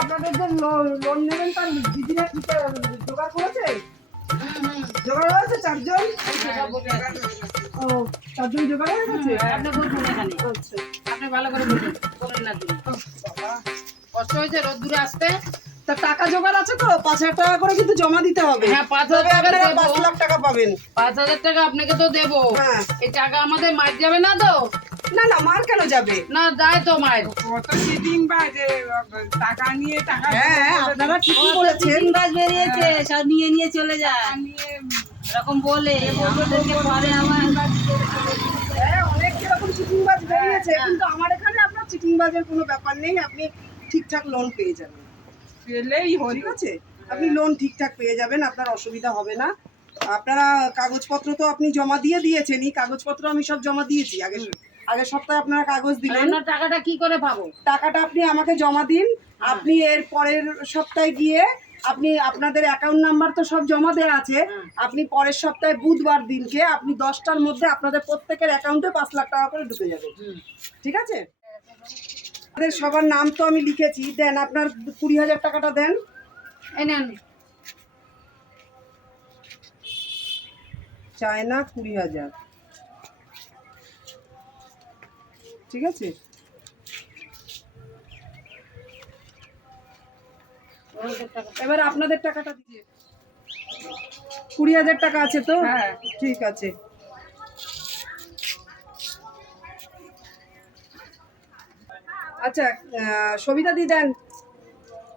আপনাদের যে লোন নেবেন তার দিদিরা কি জোগাড় করেছে? জোগাড় হয়েছে চারজন? ও চারজন জোগাড় হয়ে গেছে? আপনি বলুন এখানে। আচ্ছা। আপনি ভালো করে বলুন বলেন না তুমি কষ্ট হয়েছে রোদ দূরে আসতে? তা টাকা জোগাড় আছে তো? পাঁচ হাজার টাকা করে কিন্তু জমা দিতে হবে। হ্যাঁ, পাঁচ হাজার টাকা পাঁচ লাখ টাকা পাবেন। পাঁচ হাজার টাকা আপনাকে তো দেবো। হ্যাঁ। এই টাকা আমাদের মার যাবে না তো? না না মার কেন যাবে? না যায় তো মায়ের কত চিটিং বাজে টাকা নিয়ে টাকা হ্যাঁ আপনারা ঠিকই বলেছেন। বাস বেরিয়েছে সব নিয়ে নিয়ে চলে যায়। নিয়ে এরকম বলে পরে আবার। হ্যাঁ অনেক কীরকম চিটিংবাজ বেরিয়েছে কিন্তু আমার এখানে আপনার চিটিংবাজের কোনো ব্যাপার নেই আপনি ঠিকঠাক লোন পেয়ে যাবেন। পেলেই হলো। ঠিক আছে? আপনি লোন ঠিকঠাক পেয়ে যাবেন আপনার অসুবিধা হবে না। আপনারা কাগজপত্র তো আপনি জমা দিয়ে দিয়েছেনই কাগজপত্র আমি সব জমা দিয়েছি। আগে আগের সপ্তাহে আপনারা কাগজ দিলেন। টাকাটা কি করে পাবো? টাকাটা আপনি আমাকে জমা দিন। আপনি এর পরের সপ্তাহে গিয়ে আপনি আপনাদের অ্যাকাউন্ট নাম্বার তো সব জমা দেওয়া আছে। আপনি পরের সপ্তাহে বুধবার দিনকে আপনি দশটার মধ্যে আপনাদের প্রত্যেকের অ্যাকাউন্টে পাঁচ লাখ টাকা করে ঢুকে যাবে। ঠিক আছে? আপনাদের সবার নাম তো আমি লিখেছি। দেন আপনার কুড়ি হাজার টাকাটা দেন। চায়না কুড়ি হাজার। ঠিক আছে? এবার আপনাদের টাকাটা দিয়ে। কুড়ি হাজার টাকা আছে তো? হ্যাঁ। ঠিক আছে। আচ্ছা সবিতা দি দেন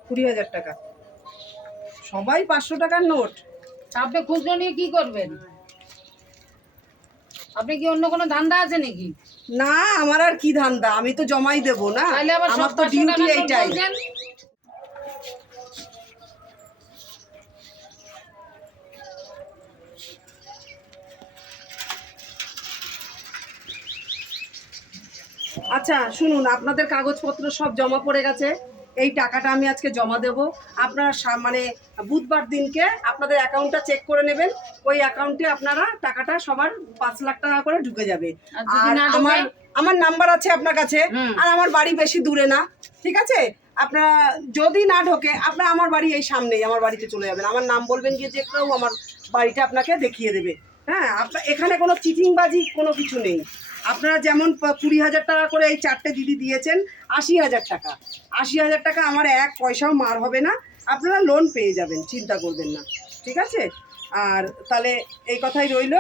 কুড়ি হাজার টাকা। সবাই পাঁচশো টাকার নোট। আপনি খুচরো নিয়ে কি করবেন? আপনি কি অন্য কোনো ধান্দা আছে নাকি? না আমার আর কি ধান্দা? আমি তো জমাই দেবো না। আমার সব তো ডিউটি এইটাই। আচ্ছা শুনুন আপনাদের কাগজপত্র সব জমা পড়ে গেছে। এই টাকাটা আমি আজকে জমা দেব। আপনারা মানে বুধবার দিনকে আপনাদের অ্যাকাউন্টটা চেক করে নেবেন। ওই অ্যাকাউন্টে আপনারা টাকাটা সবার পাঁচ লাখ টাকা করে ঢুকে যাবে। আর? আমার আমার নাম্বার আছে আপনার কাছে আর আমার বাড়ি বেশি দূরে না ঠিক আছে? আপনারা যদি না ঢোকে আপনারা আমার বাড়ি এই সামনেই আমার বাড়িতে চলে যাবেন। আমার নাম বলবেন গিয়ে যে কেউ আমার বাড়িটা আপনাকে দেখিয়ে দেবে। হ্যাঁ আপনার এখানে কোনো চিটিংবাজি কোনো কিছু নেই। আপনারা যেমন কুড়ি হাজার টাকা করে এই চারটে দিদি দিয়েছেন আশি হাজার টাকা। আশি হাজার টাকা আমার এক পয়সাও মার হবে না। আপনারা লোন পেয়ে যাবেন চিন্তা করবেন না। ঠিক আছে? আর তাহলে এই কথাই রইল।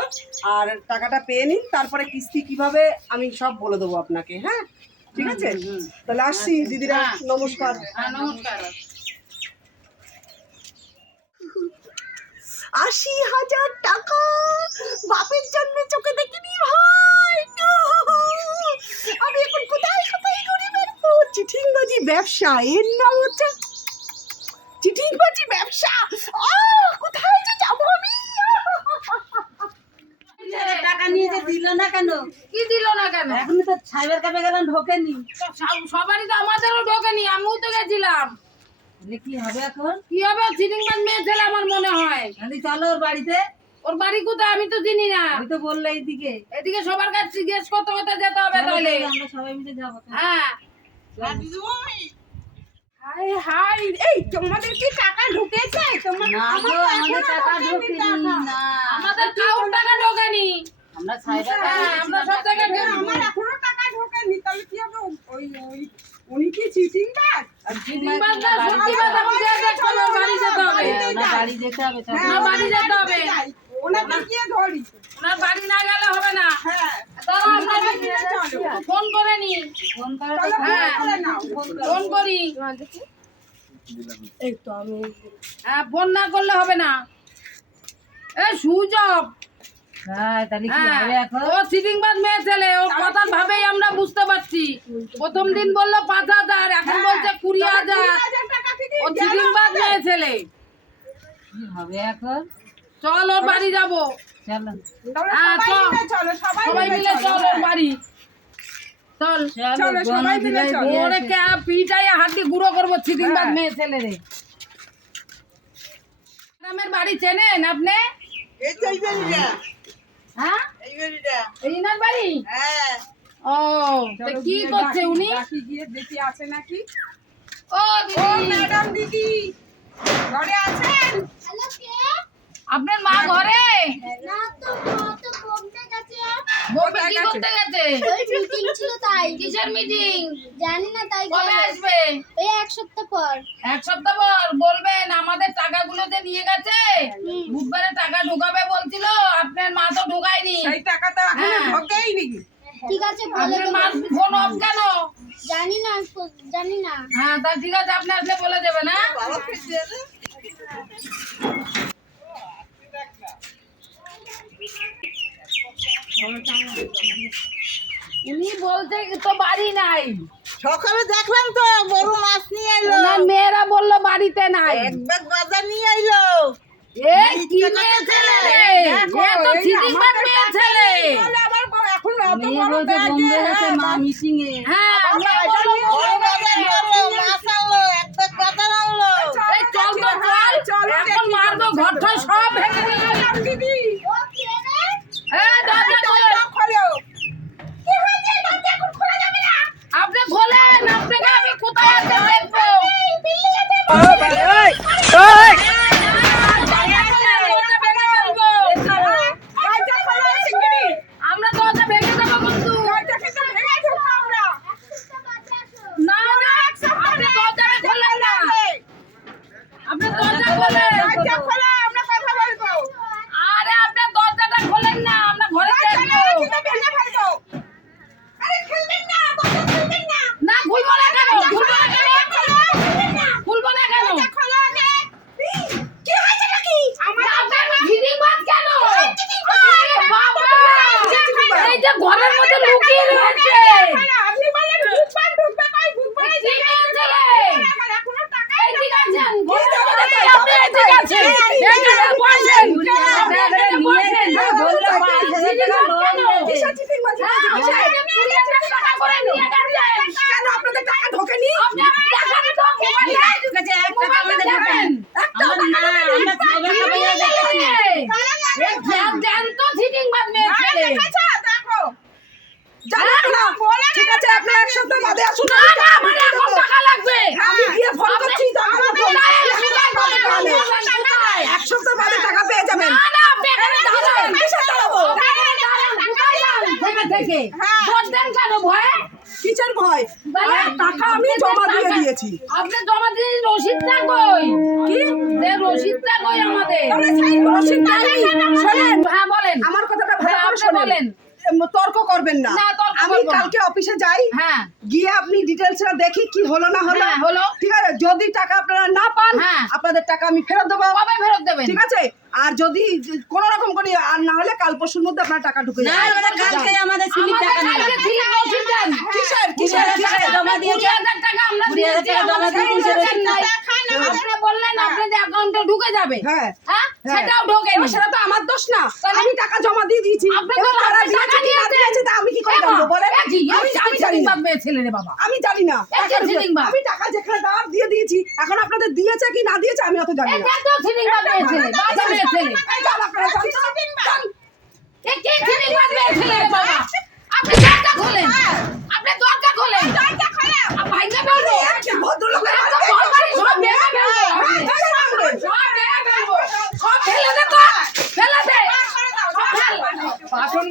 আর টাকাটা পেয়ে নিন তারপরে কিস্তি কীভাবে আমি সব বলে দেবো আপনাকে হ্যাঁ? ঠিক আছে? তাহলে আসছি দিদিরা হ্যাঁ। নমস্কার। হ্যাঁ নমস্কার। আশি হাজার টাকা বাপের জন্য চোখে দেখিনি ভাই। আমি এখন কোথায় কোথায় বেড়াবো চিঠিংবাজি ব্যবসা এর নাম হচ্ছে চিঠিংবাজি ব্যবসা। কোথায় যে যাব আমি টাকা যে দিল না কেন? কি দিল না কেন? এখনই তো সাইবার ক্যাফে গেলাম ঢোকেনি। সবারই তো আমাদেরও ঢোকেনি আমিও তো গেছিলাম। কি হবে এখন? কি হবে? চিটিং মেয়ে ছেলে আমার মনে হয়। চলো ওর বাড়িতে। ওর বাড়ি কোথায়? আমি তো চিনি না। আমি তো বলল এইদিকে। এদিকে সবার কাছে জিজ্ঞেস করতে করতে যেতে হবে তাহলে। আমরা সবাই মিলে যাব হ্যাঁ। Hi hi. এই তোমাদের কি টাকা ঢুকেছে? তোমার না আমাদের টাকা ঢোকেনি না আমাদের কাউর টাকা ঢোকেনি আমরা হ্যাঁ আমরা সব জায়গায় আমার এখনও টাকা ঢোকেনি তাহলে কি হবে? ওই ওই উনি কি চিটিং বাড়ি যেতে হবে। বাড়ি যেতে হবে ওনার বাড়ি ওনাকে গিয়ে ধরি। ওনার বাড়ি না গেলে হবে না। হ্যাঁ। ফোন করে নি। ফোন করো হ্যাঁ। ফোন করে এই তো আমি হ্যাঁ ফোন না করলে হবে না। এ সুযোগ ও চিটিং মেয়ে ছেলে ওর কথার ভাবেই আমরা বুঝতে পারছি। প্রথম দিন বলল পাঁচ হাজার এখন বলছে কুড়ি হাজার। হাজার টাকা থেকে ও চিটিং মেয়ে ছেলে। হবে এখন? চল ওর বাড়ি যাব। চলো। হ্যাঁ, সবাই মিলে চলো ওর বাড়ি। চল। চলো, সবাই মিলে দিলে ওরে কে পিটাই হাড্ডি গুঁড়ো করব চিটিং বাজ হ্যাঁ। মেয়ে ছেলে রে। গ্রামের বাড়ি চেনেন আপনি? এই বাড়িটা। হ্যাঁ? বাড়ি? হ্যাঁ। ও তা কি করছে উনি? গিয়ে দেখি আছে নাকি? ও ও ম্যাডাম দিদি। ঘরে আছেন? আপনার মা ঘরে? না তো মা তো গেছে বউকে কি করতে গেছে। ওই মিটিং ছিল তাই? কিসের মিটিং জানি না তাই কবে আসবে? এই এক সপ্তাহ পর। এক সপ্তাহ পর? বলবেন আমাদের টাকাগুলো যে নিয়ে গেছে। বুধবারে টাকা ঢোকাবে বলছিল আপনার মা তো ঢোকায়নি। সেই টাকাটা এখন হ্যাঁ। ঢোকেই নি। ঠিক আছে বলে মা ফোন অফ কেন? জানি না জানি না। হ্যাঁ তা ঠিক আছে আপনি আসলে বলে দেবেন হ্যাঁ? বাবা না? উনি বলছে তো বাড়ি নাই। সকালে দেখলাম তো বড় মাছ নিয়ে এলো। ওনার মেয়েরা বলল বাড়িতে নাই। এক ব্যাগ বাজার নিয়ে এলো। এ কি মেয়ে ছেলে? এ তো চিটিংবাজ মেয়ে ছেলে। এখন অত বড় বলছে ব্যাগে, বোম্বে গেছে হ্যাঁ, মা মিটিং এ হ্যাঁ মেয়ে বলল বড় মাছ আনলো এক ব্যাগ বাজার আনলো। এই চল তো চল। এখন মারবো ঘরটা সব ভেঙে দিদি ও কে রে এ দরজা খোলেন দরজা খোলো আপনি খোলেন আপনাকে আমি কোথায় আছে দেখব দরজা ভেঙে ফেলব। দরজা খোলো শিগগিরই আমরা দরজা ভেঙে দেবো কিন্তু দরজা কিন্তু ভেঙে ঢুকবো আমরা এক সপ্তাহ বাদে আসো না না আপনি দরজাটা খোলেন না আপনি দরজা খোলেন দরজা খোলো আমরা কথা বলব আরে আপনি দরজাটা খোলেন না আমরা ঘরে দরজা দেখব কিন্তু ভেঙে ফেলব আরে খেলবেন না দরজা খেলবেন না না খুলবো না কেন খুলবো না কেন খুলবো না কেন খোলো আগে কি হয়েছে নাকি আমার আপনার চিটিং মাছ কেন আরে বাবা এই যে ঘরের মধ্যে লুকিয়ে রয়েছে আপনি বলেন ভূতবান ঢুকবে কই ভূতবান কি মেয়ে ছেলে? এখনও টাকা এই ঠিক আছেন আপনি এই ঠিক আছেন এখানে বসেন এখানে বসেন বলল পাঁচ হাজার টাকা লোন কিসের চিটিংবাজি হ্যাঁ, হয়েছে? আপনি যে পুলিশ টাকা করে নিয়ে গেছেন কেন আপনাদের টাকা ঢোকেনি আপনি দেখান তো মোবাইলে ঢুকেছে এক টাকা মোবাইলে আমাদের দেখেন আমার না আমরা ছবে খাবে দেখেছি এই ধ্যান দেন তো চিটিং বাদ মেয়ে ছেলে আচ্ছা দেখো। জানেন না? ঠিক আছে আপনি এক সপ্তাহ বাদে আসুন না না আমার এখন টাকা লাগবে আমি গিয়ে ফোন করছি টাকা আপনি দেবো। কোথায়? কোথায় বলেন? তাহলে কোথায়? এক সপ্তাহ বাদে টাকা পেয়ে যাবেন না না আপনি এখানে দাঁড়ান কিসের দাঁড়াবো? আপনি এখানে দাঁড়ান কোথায় যান থেকে হ্যাঁ। ভোট দেন কেন? ভয়ে? কিসের ভয়? টাকা আমি জমা দিয়ে দিয়েছি। আপনি জমা দিয়ে রসিদটা কই? কি? যে রসিদটা কই আমাদের? রসিদটা হ্যাঁ বলেন। আমার কথাটা ভালো হ্যাঁ, করে বলেন। এম, তর্ক করবেন না। আমি কালকে অফিসে যাই হ্যাঁ। গিয়ে আপনি ডিটেলসটা দেখি কি হলো না হলো। হ্যাঁ, হলো। ঠিক আছে যদি টাকা আপনারা না পান হ্যাঁ। আপনাদের টাকা আমি ফেরত দেবো। কবে ফেরত দেবেন? ঠিক আছে? আর যদি কোন রকম করে আর না হলে কাল পরশুর মধ্যে আপনার টাকা ঢুকে যাবে কালকে আমাদের স্লিপ টাকা কিসের কিসের? জমা টাকা আমরা টাকা জমা দিয়ে দিয়েছে, রসিদ নাই। আপনি বললেন আপনাদের অ্যাকাউন্টে ঢুকে যাবে। হ্যাঁ। হ্যাঁ? হ্যাঁ। সেটাও সেটা তো আমার দোষ না। আমি টাকা জমা দিয়ে দিয়েছি। আপনি তো টাকা দিয়েছে কি না দিয়েছেন। দিয়েছে তা আমি কি করে জানব? বলেন। আমি আমি জানি বাদ মেয়ে ছেলে রে বাবা। আমি জানি না। টাকা আমি টাকা যেখানে দেওয়ার দিয়ে দিয়েছি এখন আপনাদের দিয়েছে কি না দিয়েছে আমি অত জানি না। এটা তো চিটিং বাদ মেয়ে ছেলে? বাজে মেয়ে ছেলে। এই যান আপনারা যান তো। যান। এ বাদ মেয়ে ছেলে রে বাবা? আপনি দরজা খোলেন আপনি দরজা খোলেন। দরজা খোলেন। ভাইকে বলব ভদ্রলোকের এত বাড়িতে বড় বাড়ি সব ভেঙে ফেলব। ভেঙে ফেলবেন। সব ভেঙে ফেলব। সব ফেলে দে তো। ফেলে দে। সব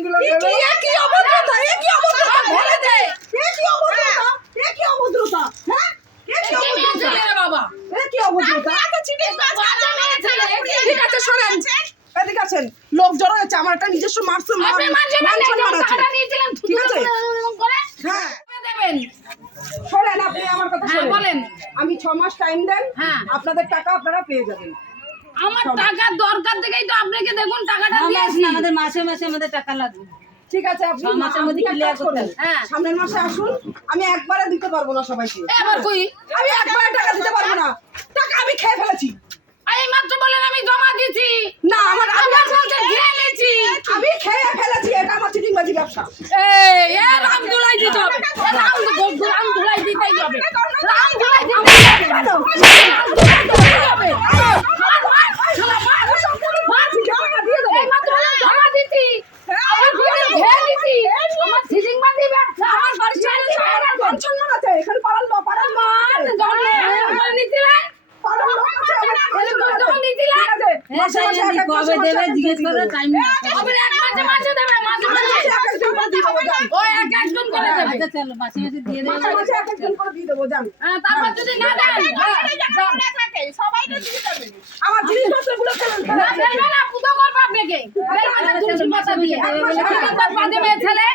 কি কি অভদ্রতা? এ কি অভদ্রতা? ফেলে দে। এ কি অভদ্রতা? এ কি অভদ্রতা? হ্যাঁ? এ কি এ কি মেয়ে ছেলে অভদ্রতা বাবা। এ কি অভদ্রতা? বাজে মেয়ে ছেলে এ কি ঠিক আছে শোনেন এদিকে আছেন। লোক জড়ো হয়েছে আমার একটা নিজস্ব মানছেন না মান ঠিক আছে? হ্যাঁ। দেবেন শোনেন আপনি আমার কথা হ্যাঁ, বলেন। আমি ছ মাস টাইম দেন হ্যাঁ। আপনাদের টাকা আপনারা পেয়ে যাবেন। আমার টাকার দরকার থেকেই তো আপনাকে দেখুন টাকাটা আমার দিয়েছি আমাদের মাসে মাসে আমাদের টাকা লাগবে। ঠিক আছে আপনি মাসের মধ্যে করতে করুন। হ্যাঁ। সামনের মাসে আসুন আমি একবারে দিতে পারব না সবাইকে। এবার কই? আমি একবারে টাকা দিতে পারব না। টাকা আমি খেয়ে ফেলেছি। এই মাত্র বলেন আমি জমা দিছি না আমার আমি বলতে দিয়ে নিয়েছি। আমি খেয়ে ফেলেছি এটা আমার চিটিংবাজি ব্যবসা। এই এ রাম ধুলাই দিতে হবে। রাম রাম ধুলাই দিতেই হবে। রাম ধুলাই দিতে হবে মার, মার, শালা মার, মার, এই মাত্র বললাম জমা দিছি আমার ঘরে খেয়ে নিছি আমার সিজিং বাদি ব্যবসা আমার বাড়ি ছেড়ে চলে গেছে সম্মান আছে এখানে পালাল পালাল মান জন্মে মাসে মাসে এক এক কবে মাসে মাসে দেবে এক এক জিজ্ঞেস করো দেবো। টাইম আবার এক মাসে মাসে দেবে মাসে মাসে এক দিয়ে দেবো। ওই এক একজন করে দেবে আচ্ছা চলো মাসে মাসে দিয়ে দেবে মাসে মাসে এক একজন করে দিয়ে দেবো, যান। হ্যাঁ, তারপর যদি না দেন হ্যাঁ, যাও। আমার জিনিসপত্রগুলো ফেলেন। না ফেলবে না, পুজো করব আপনাকে। ফেলবে না তুলসী পাতা দিয়ে। ছেলে